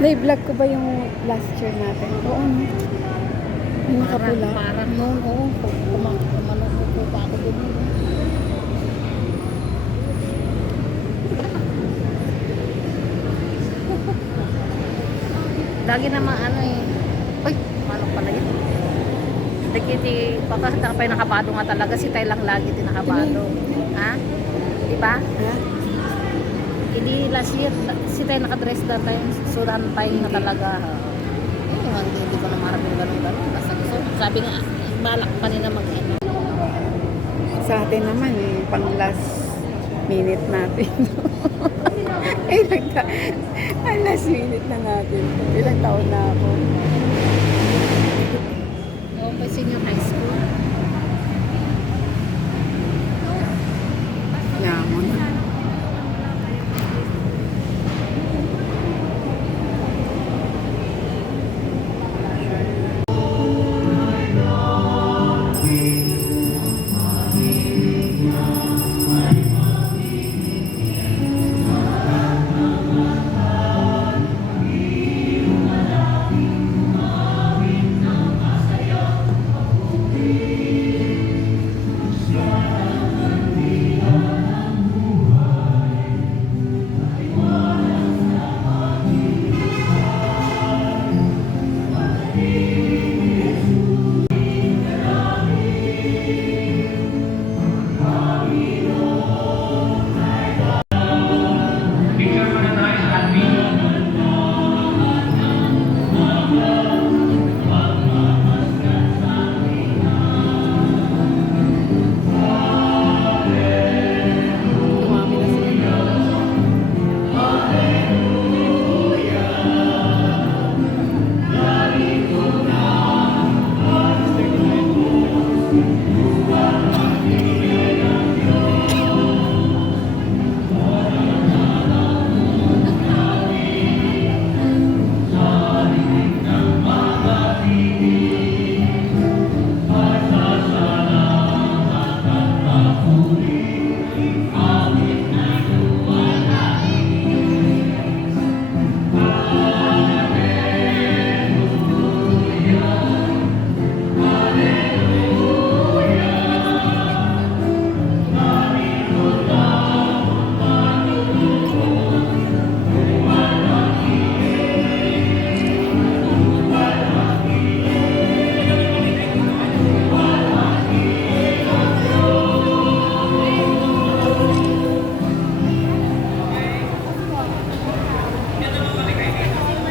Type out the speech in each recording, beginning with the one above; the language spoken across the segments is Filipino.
Na-vlog ko ba yung last year natin? Oo, no? Yung nakapula. Parang noon, oo. Kumanong ko pa ako doon. Lagi naman ano eh. Uy, paano pala yun? Dagiti, baka pa nakabado nga talaga. Si Tay lang lagi din nakabado. Ha? Diba? Ha? Hindi last year, si Tay nakadress that time. Suran time na talaga. Hindi ko na marami ganun-ganun. Basta gusto. Sabi nga, balak pa nila mag-ano. Sa atin naman eh, pang last minute natin. Eh, ang last minute na natin. Ilang taon na ako. Oo, pa senior high school. Yamon. Tumami na sila.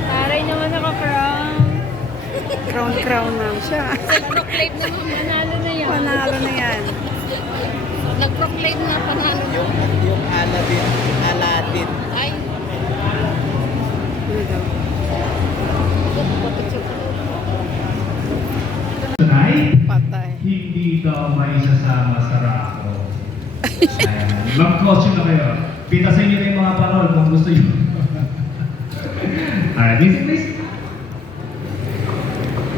Taray naman ako, Crown. Crown na siya. Nag-proclaim na panalo na yan. Panalo na yan. Nag-proclaim na panalo na. Yung Aladdin. Ay, Ano daw? Tonight, Patay. hindi daw may sasama sa rako. Ayan. Mag-costume na kayo. Pitasin niyo na yung mga parol kung gusto niyo. Alright, music please.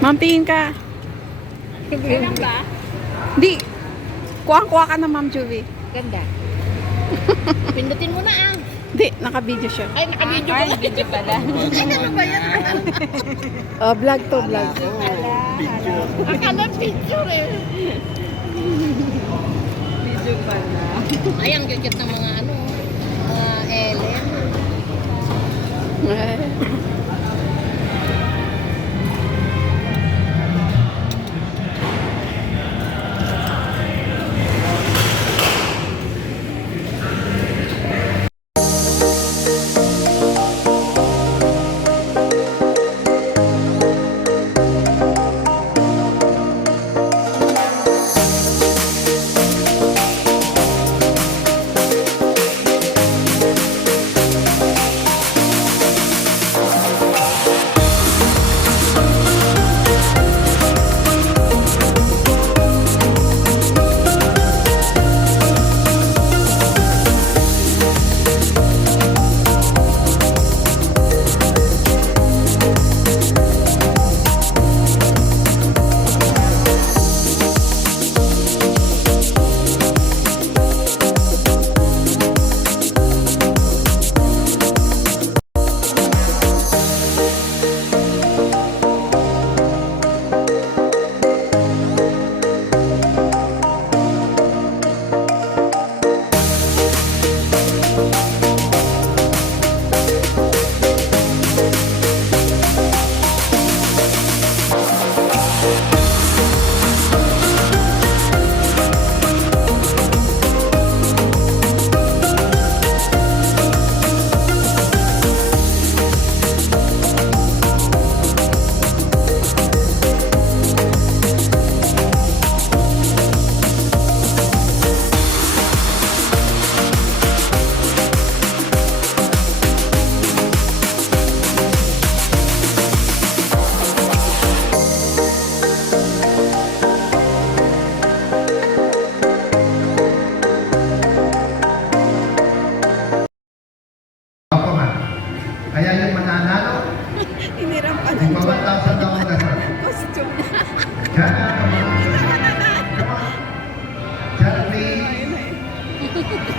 Ma'am, tingin ka. ganun ba? Di. Kuha ka na, Ma'am Juvie. Ganda. Pindutin mo na ah. Di, naka-video siya. Ay, naka-video pala. Video pala. Ay, ano ba yan? Vlog to, vlog. Picture. Akala picture eh. Video pala. Ay, ang cute ng mga ano, mga Ellen.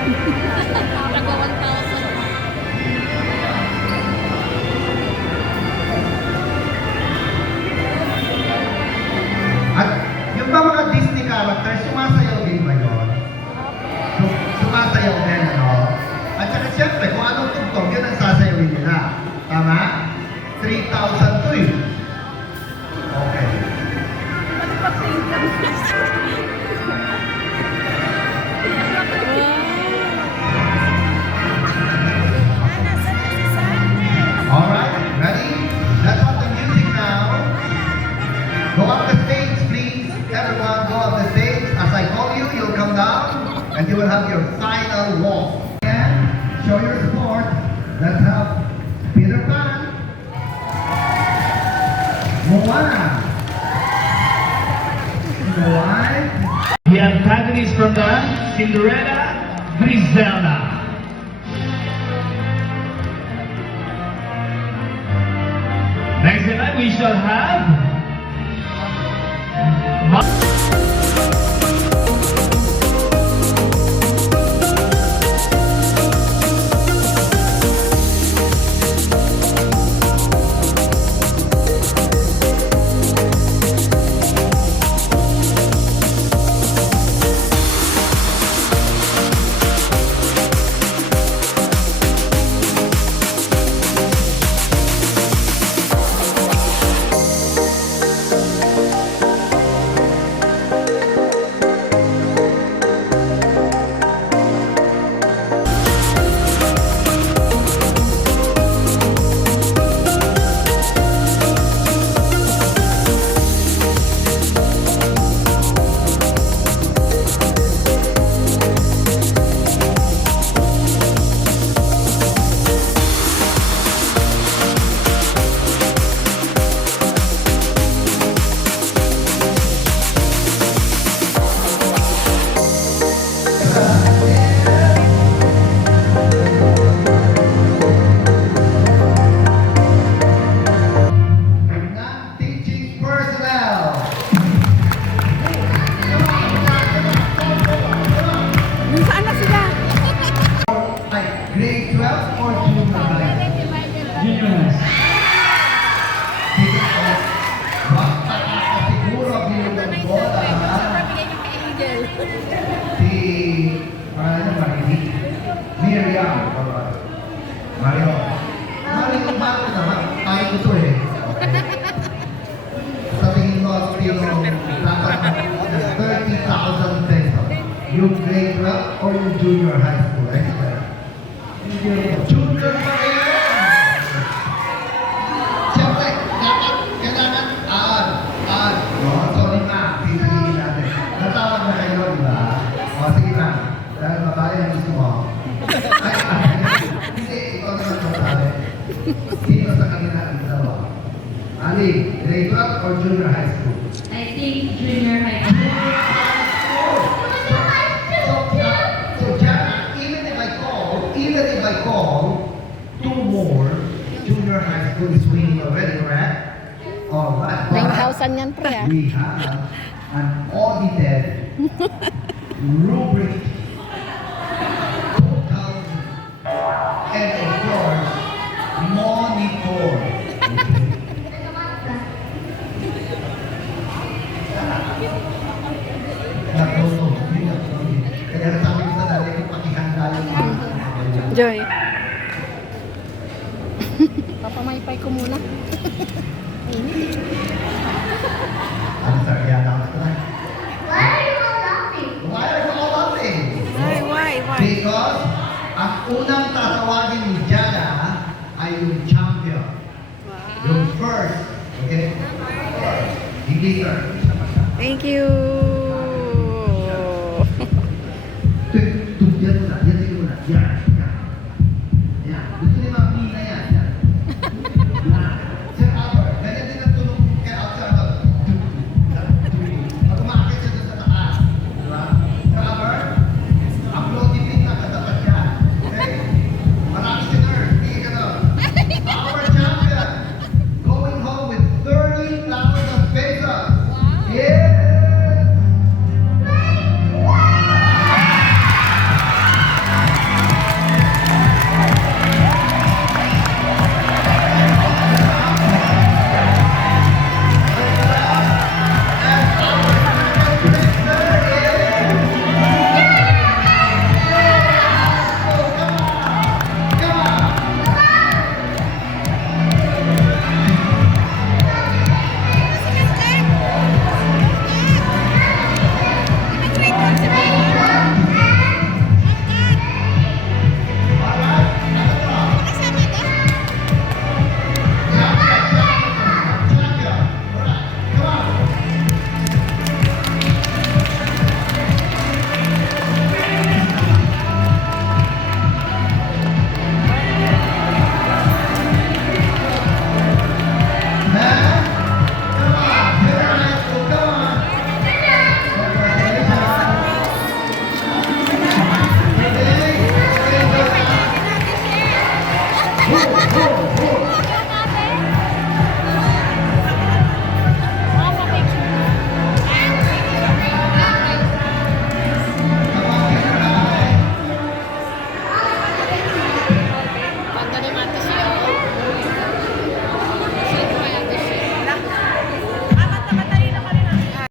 Taga 1,000. At yung ba mga Disney characters, sumasayaw din ba yun? Sumasayaw din, ano? At saka siyempre, kung anong tugtog, yun ang sasayawin nila. Tama? 3,000 to eh. Okay. Alright, ready? Let's have the music now. Go up the stage, please. Everyone, go up the stage. As I call you, you'll come down and you will have your final walk. And show your support. Let's have Peter Pan, Moana, The antagonist from the Cinderella, Griselda. Next tonight we shall have non-teaching personnel. Saan na sila? Like grade 12 or junior high? Juniors. Basta siguro bilang bola, ha? Si, pangalan niya Marinik. Miriam. Mario. Mario, bago naman. Tayo ko to eh. Sa tingin ko, sino dapat 30,000 pesos. Yung grade 12 or yung junior high school? Junior pa rin. Siyempre, dapat, kailangan, add. Sorry ma, pipiliin natin. Natawag na kayo, di ba? O, sige na. Dahil babae ang gusto mo. Hindi, ikaw naman masabi. Sino sa kanila ang dalawa? Ali, grade 12 or junior high school? I think junior high school. So, Jana, even if I call 2 more, junior high school is winning already, correct? Alright. but 9,000 yan, pre, ah. We have an audited rubric total and of course monitor. Kaya sabi ko sa dali ko pakihanda yung Joy. Papamaypay ko muna. Ano sa kaya na ako sa Why are you all laughing? Why are you all laughing? Why? Because ang unang tatawagin ni Jana ay yung champion. Yung first. Okay? Hindi sir. Thank you. Yan muna. Yan siguro na. Yan.